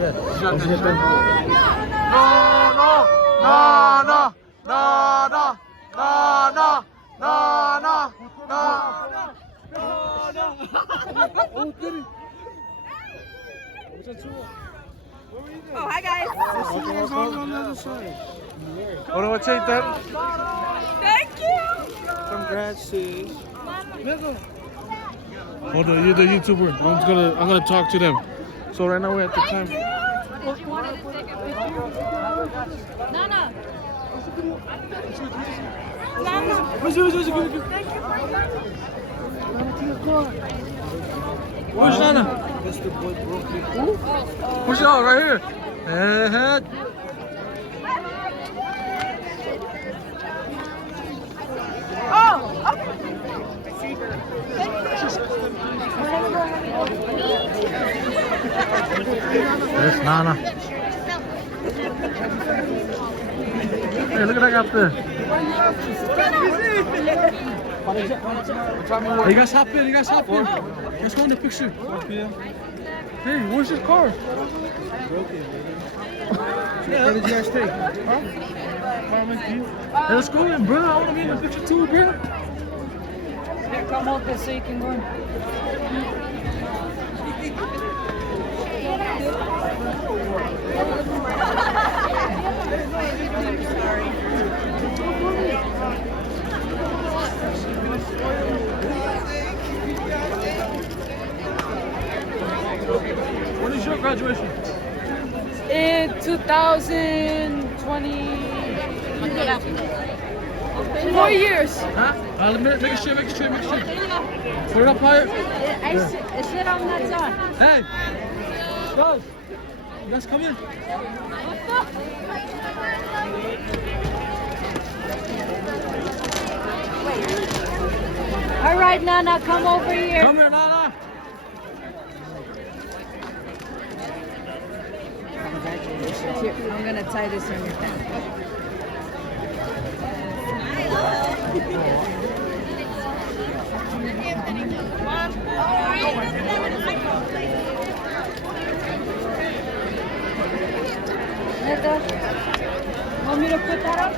Yeah. Güzel gençler. Oh, hi guys. What do I take that? Thank you. Congrats, sis. Hold on, you're the YouTuber. I'm gonna talk to them. So right now we're at the time. Nana. Where's Nana? Mr. Boy Brooklyn. Where's y'all? Right here. Head. Oh, okay. There's Nana. Hey, look at that up there. Hey, you guys hop in. You guys hop in. Let's go in the picture. Hey, where's his car? What did you guys take? Hey, let's go in, bro. I want to be in the picture too, bro. Here, come hold this so you can go in. When is your graduation? In 2020. 4 years. Huh? Make it straight, make it straight, make it straight. Put it up higher. I sit on that side. Hey! Guys! You guys come in. All right, Nana, come over here. Come here, Nana. Congratulations. Here, I'm gonna tie this on your back. Nita, want me to put that up?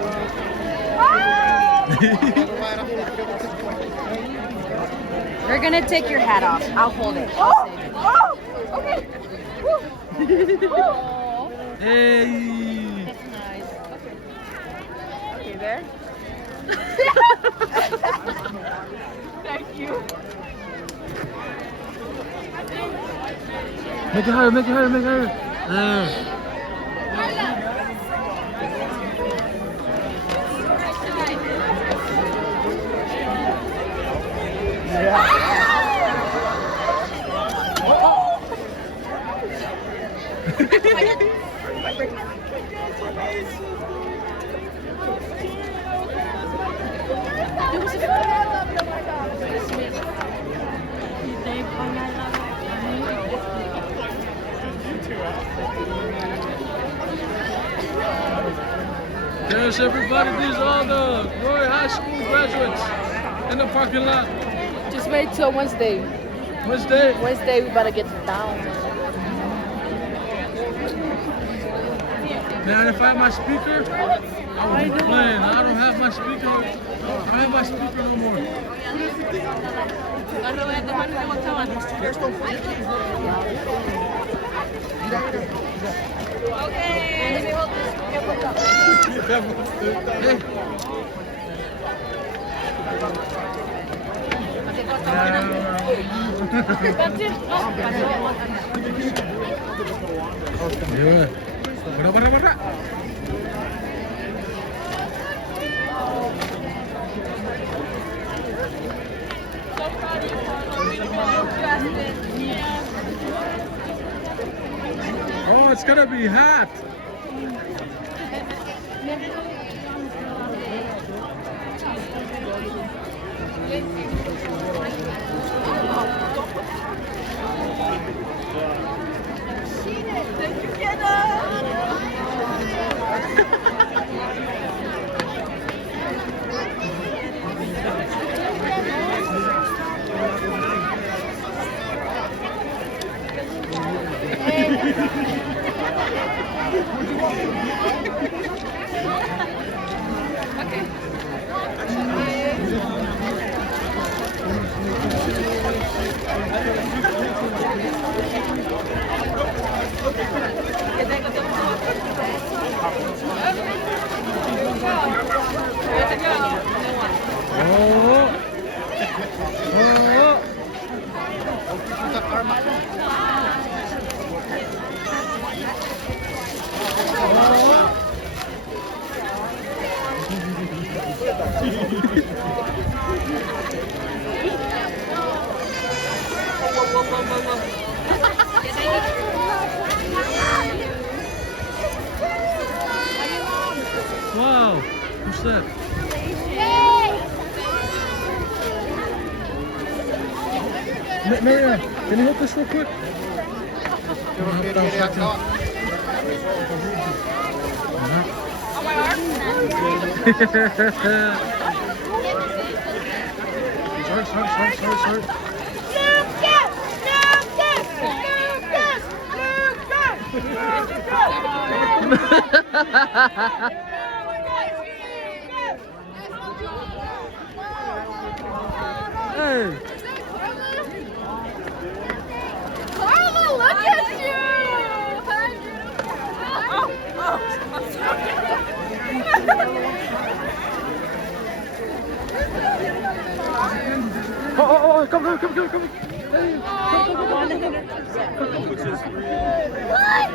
You're gonna take your hat off. I'll hold it. Oh, okay. Hey! That's nice. Okay, there. Thank you. Make it higher, make it higher, make it higher. There. There's everybody. These are all the Roy High School graduates in the parking lot. Just wait till Wednesday. Wednesday. Wednesday, we better get down. Man, if I had my speaker, I would be playing. I don't have my speaker. I don't have my speaker no more. Okay. Let me hold this. Hey. Yeah. Bara. Oh, it's gonna be hot. Wow, what's that? Marianne, can you help us real quick? Sorry. Hey. Carla, look at you! Oh, come. Hey, come. What?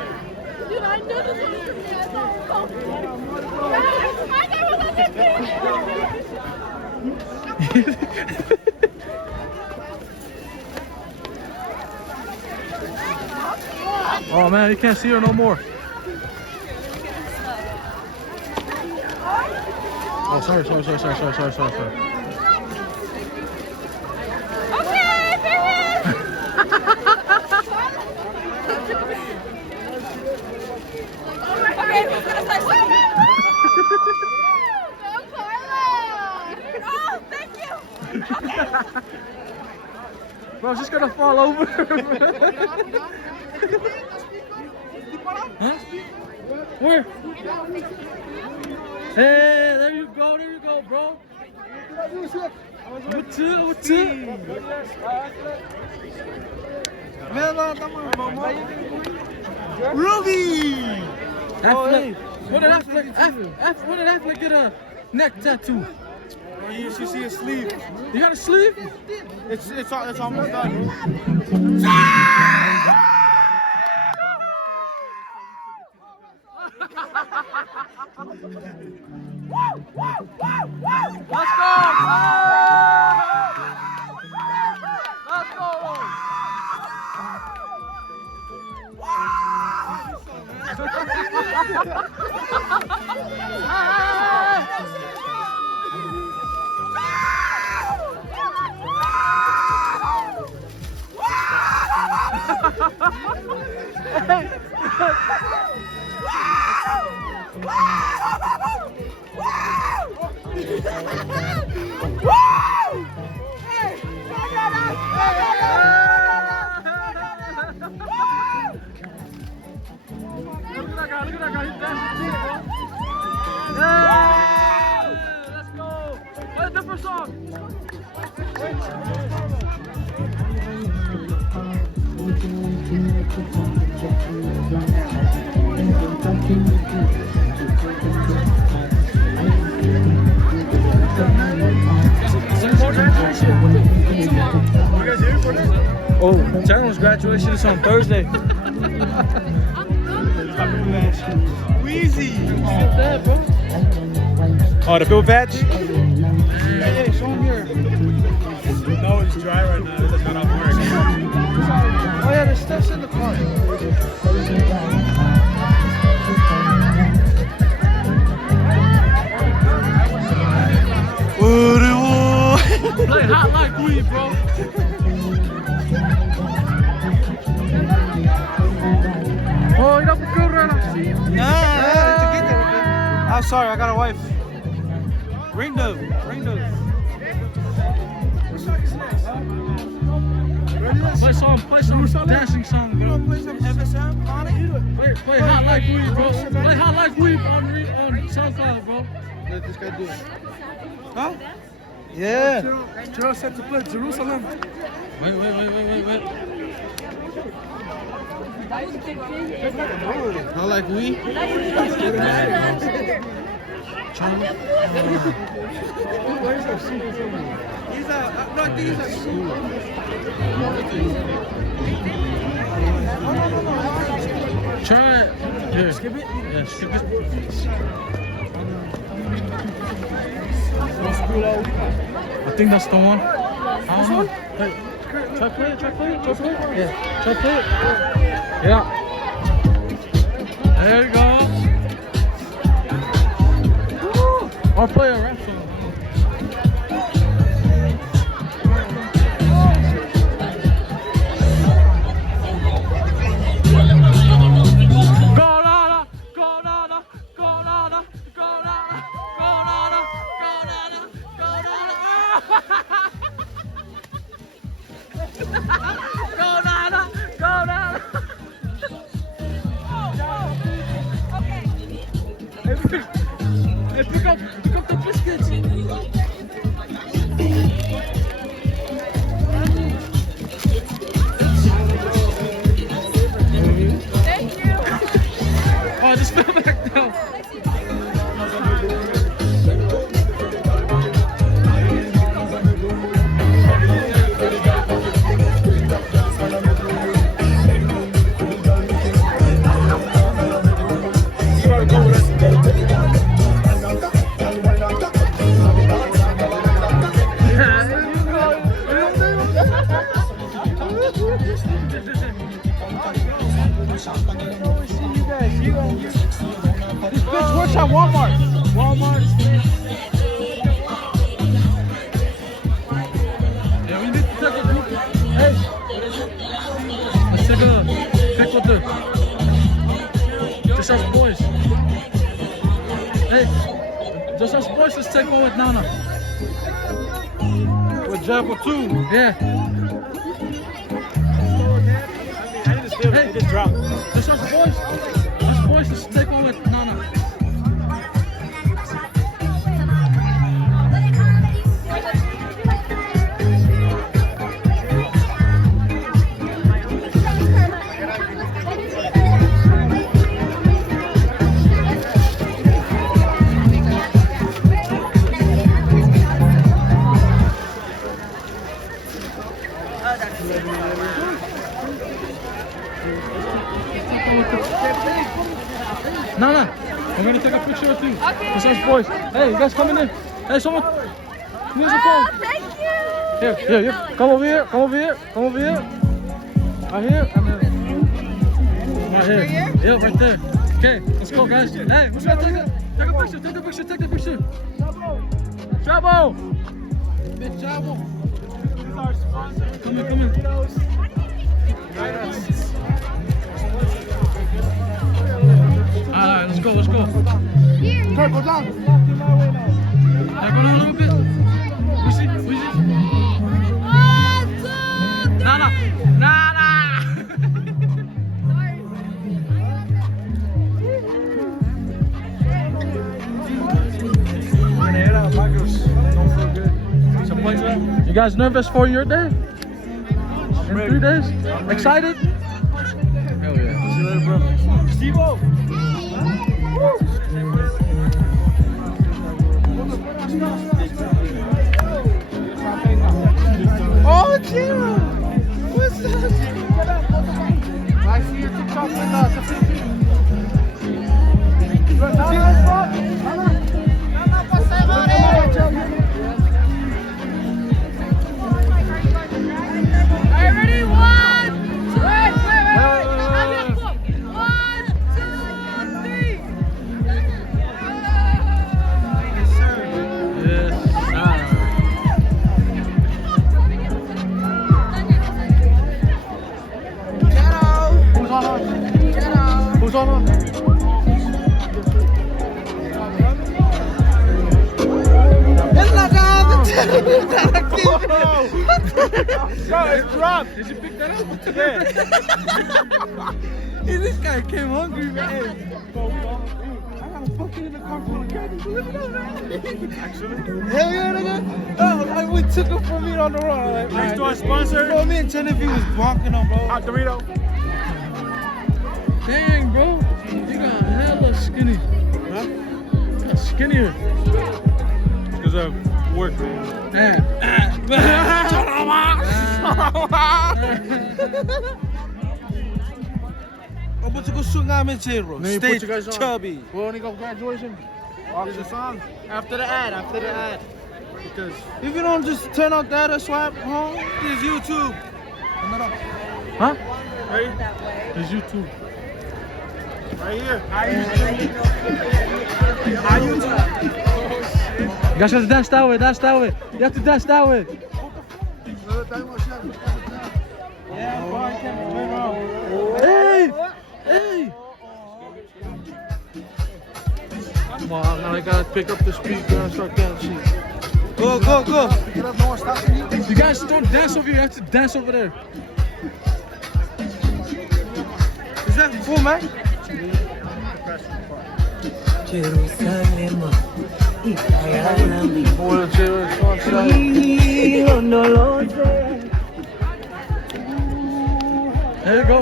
Dude, I know this one is Oh man, you can't see her no more. Oh, sorry. Okay, who's gonna start singing? Go, Carla! Oh, thank you! Bro, she's gonna fall over. Huh? Where? Hey, there you go, bro. What two? Ruby! Affleck. What did Affleck get a neck tattoo? You should see his sleeve. You got a sleeve? It's almost done. Let's go! Look at that guy, he's dancing, bro. Yeah! Let's go! Play a different song! Oh, General's graduation is on Thursday. Wheezy! Get that, bro. Oh, the field badge? Hey, show him here. No, it's dry right now. It's not off work. Oh yeah, there's stuff in the car. Play hot like weed, bro. Oh, you don't feel good right now. I'm sorry, I got a wife. Ring dove. Play some dancing song, bro. Play some FSM on it? Play hot like like weed, bro. Play Hot Like Weed on SoundCloud, bro. Let this guy do it. Huh? Yeah. Gerald said to play Jerusalem. Wait. I like weed. These are Try it. Here. Skip it? Yeah, skip it. I think that's the one. I don't know. Hey, try play it. Yeah, try play it. Yeah. There you go. Or play a rap song. Hey, pick up the biscuits. Thank you. Oh, just fell back down. What's at Walmart? Yeah, we need to take a group. Hey, let's take a pic with just us boys. Hey, just us boys. Let's take one with Nana. With Jabba too. Yeah. I need to steal it. It just dropped. Just us boys. Us boys. Let's take one with Nana. Nana, we're gonna take a picture with you. Okay. Just us boys. Hey, you guys coming in? Hey, someone. Music phone. Thank you. Here. Come over here. Right here, and then right here. Yeah, right there. Okay, let's go, guys. Hey, we're gonna take a picture. Trouble. Big Jabba. This is our sponsor. Come in. Alright, let's go. Turn, go down. Now go down a little bit. We see. Nana. You guys nervous for your day? In 3 days? Excited? Hell yeah. See you later, bro. Steve-O. Oh, chill. What's up? I see your TikTok with us. Alright, ready? 1, 2, wait. 1, 2, 3. Yes. Who's on us? Bro, it's dropped. Did you pick that up? Yeah. This guy came hungry, man. I gotta fucking in the car for the candy. Look at that. Actually? Hell yeah, nigga. Oh, we took him from me on the road. Like, Next door sponsor. Bro, me and Genevieve was bonking him, bro. Hot Dorito. Dang, bro. You got hella skinny. Huh? You got skinnier. Because of work. I'm about to go shoot Ngam and J-Ro. Let me Stay put you guys on. chubby. We only go graduation. Watch the song. After the ad. Because If you don't just turn out that or swipe home, there's YouTube. Huh? ready? It's you too. Right here. You guys have to dance that way, dance that way. You have to dance that way. Yeah, bro, I can't turn around. Hey! Hey! Come on, now I gotta pick up the speaker and start dancing. Go, go, go. You guys don't dance over here, you have to dance over there. Is that full, man? There you go,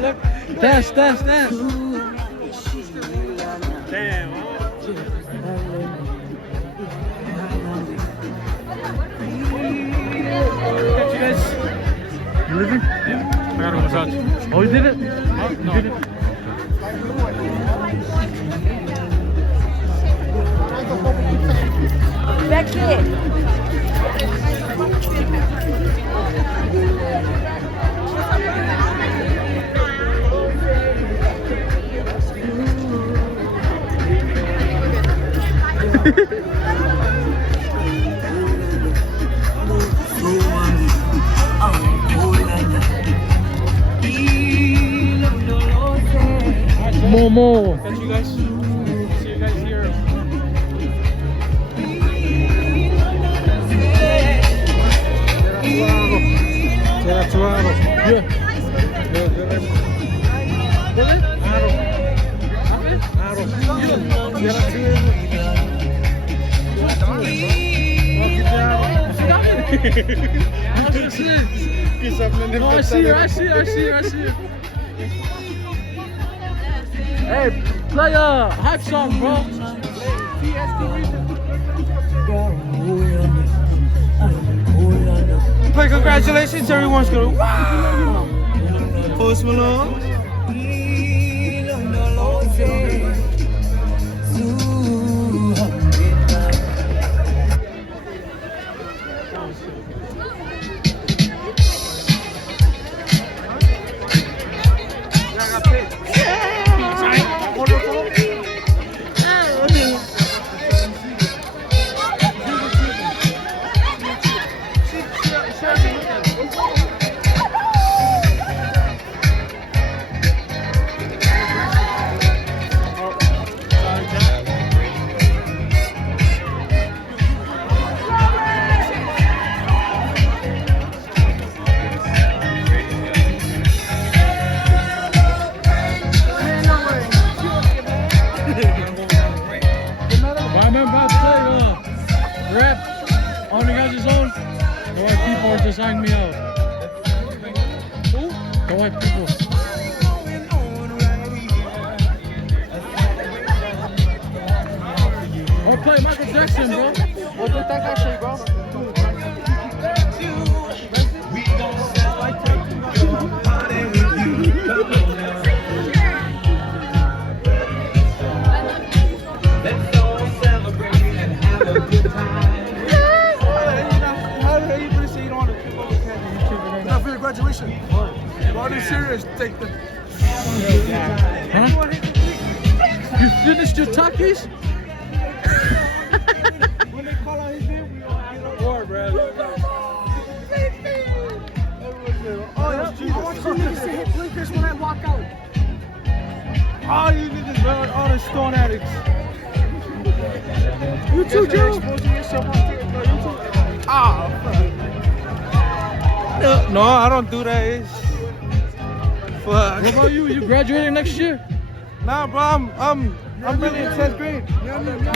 look. Dance, dance, dance. Damn. You guys. You leaving? I got a massage. Oh, you did it? Huh? You No. did it? Becky. Momo. Catch you guys. See you guys here. No, I see her. Hey, play a hype song, bro. Play congratulations, everyone's gonna wow. Post Malone. Sign me out. Who? The white people. I'll play Michael Jackson, bro. We'll do that shit, bro. Graduation. Are you serious? Take the. Huh? You finished your Takis? When they call out his name, we all get on board, bro. I want you niggas to hit blinkers when I walk out. All you niggas, bro, all the stone addicts. You too, Joe. No, I don't do that. It's Fuck. What about you? You graduating next year? Nah, bro, I'm really in 10th grade.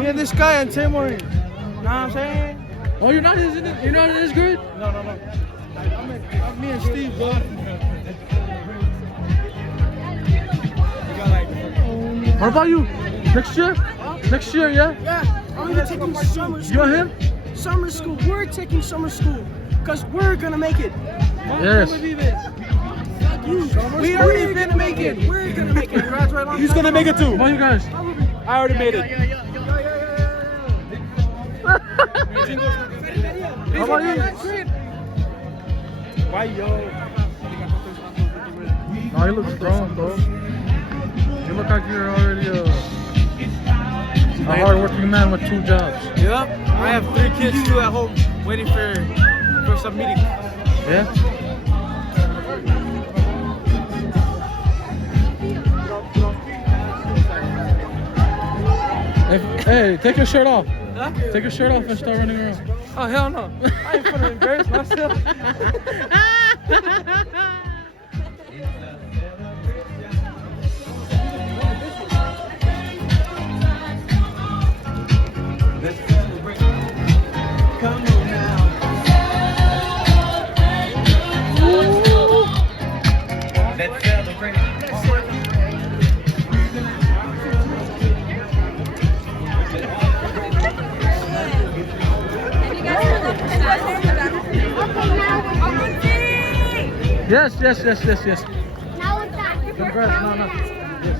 Me and this guy in Timor. Know what I'm saying? Oh, you're not in this grade? No. I'm me and Steve, bro. What about you? Next year? Next year, yeah? Yeah, I'm gonna taking summer You school. and him? Summer school. We're taking summer school because we're gonna make it. Yes. We already gonna make it. We're gonna make it. Graduate on He's gonna make it too. What about you guys? I already made it. How about you? Why yo? Oh, you look strong, bro. You look like you're already a hard-working man with 2 jobs. Yep. I have 3 kids too at home waiting for some meeting. Yeah? Hey, take your shirt off. Huh? Take your shirt off and start running around. Oh, hell no. I ain't gonna embarrass myself. Yes. Now it's that. Congrats, no. Yes.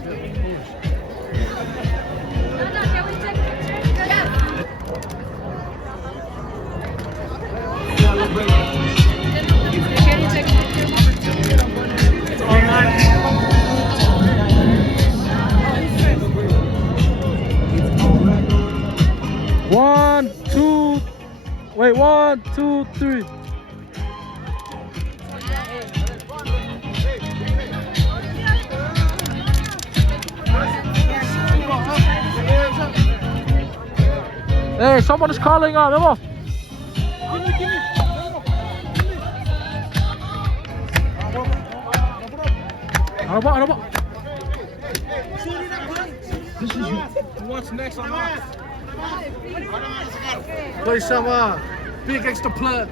Can we take a picture? Can you take a picture? One, two, three. Hey, someone is calling out, Memo. Ano ba? What's next on that? Play some big extra plug.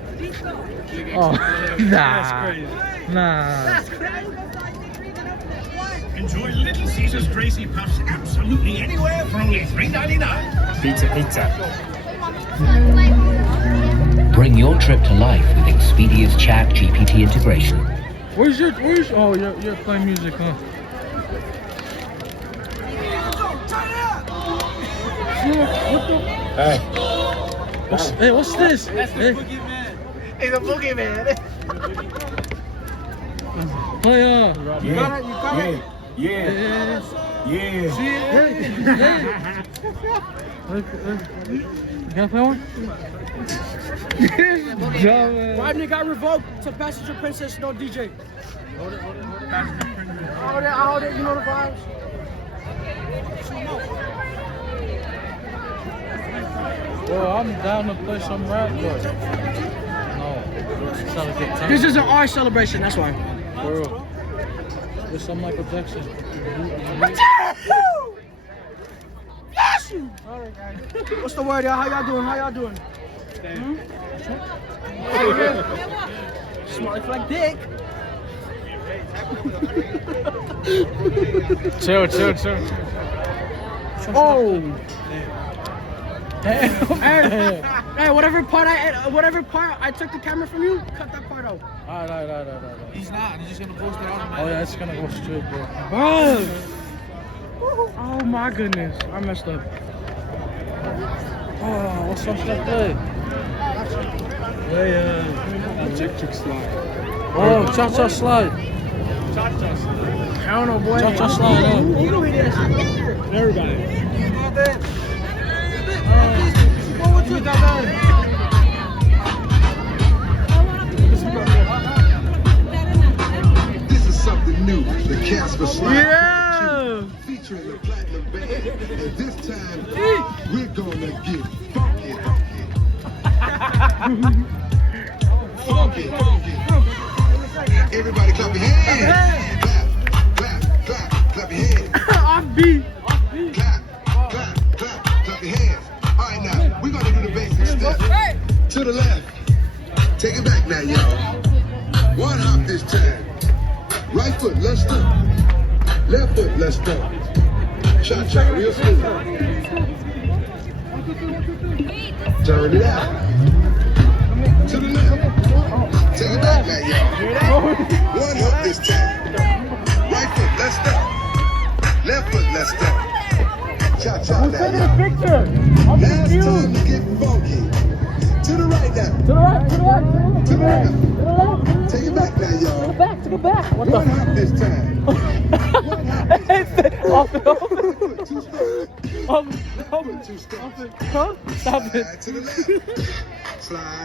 Oh, nah. That's crazy. Nah. Enjoy Little Caesars Gracie Puffs absolutely anywhere for only $3.99. Pizza. Bring your trip to life with Expedia's Chat GPT integration. Where's oh, you're playing music, huh? What the? Hey, what's this? Hey. He's a boogeyman. Oh, yeah. You got it? Yeah. Can I play one? Rodney got revoked to Passenger Princess, no DJ. Hold it. I hold it, you know the vibes. Well, I'm down to play some rap, but no. Just trying to get time. This is an art celebration, that's why. For real. It's some Michael Jackson. What's the word, y'all? How y'all doing? Smart like dick. Chill. Oh. Hey, whatever part I took the camera from you, cut that part out. Alright. He's not. He's just gonna post it on. Oh yeah, it's gonna go straight, bro. Bro. Oh my goodness, I messed up. Oh, what song should I play? Electric slide. Oh, Cha-Cha Slide. I don't know, boy. Cha-Cha Slide, Everybody. This is something new, the Casper Slide. Yeah. Featuring the Platinum Band. And this time, we're gonna get funky. Funky. Everybody clap your hands. clap, clap your hands. Off beat. Clap, clap, clap, clap your hands. All right, now, we're gonna do the basic step. To the left. Take it back now, y'all. One hop this time. Right foot, let's go. Left foot, let's go. Cha-cha, real smooth. Turn it out. To the left. Take it back now, y'all. One hop this time. Right foot, let's go. Left foot, let's go. Cha-cha now, y'all. Last time to get funky. To the right now. To the right, to the right, To the left. to the left. Take it back now, y'all. Back, to the back. What One hop this time. One hop this time. Off the Two steps. Two steps. Huh? Stop it. Slide to the left. Slide.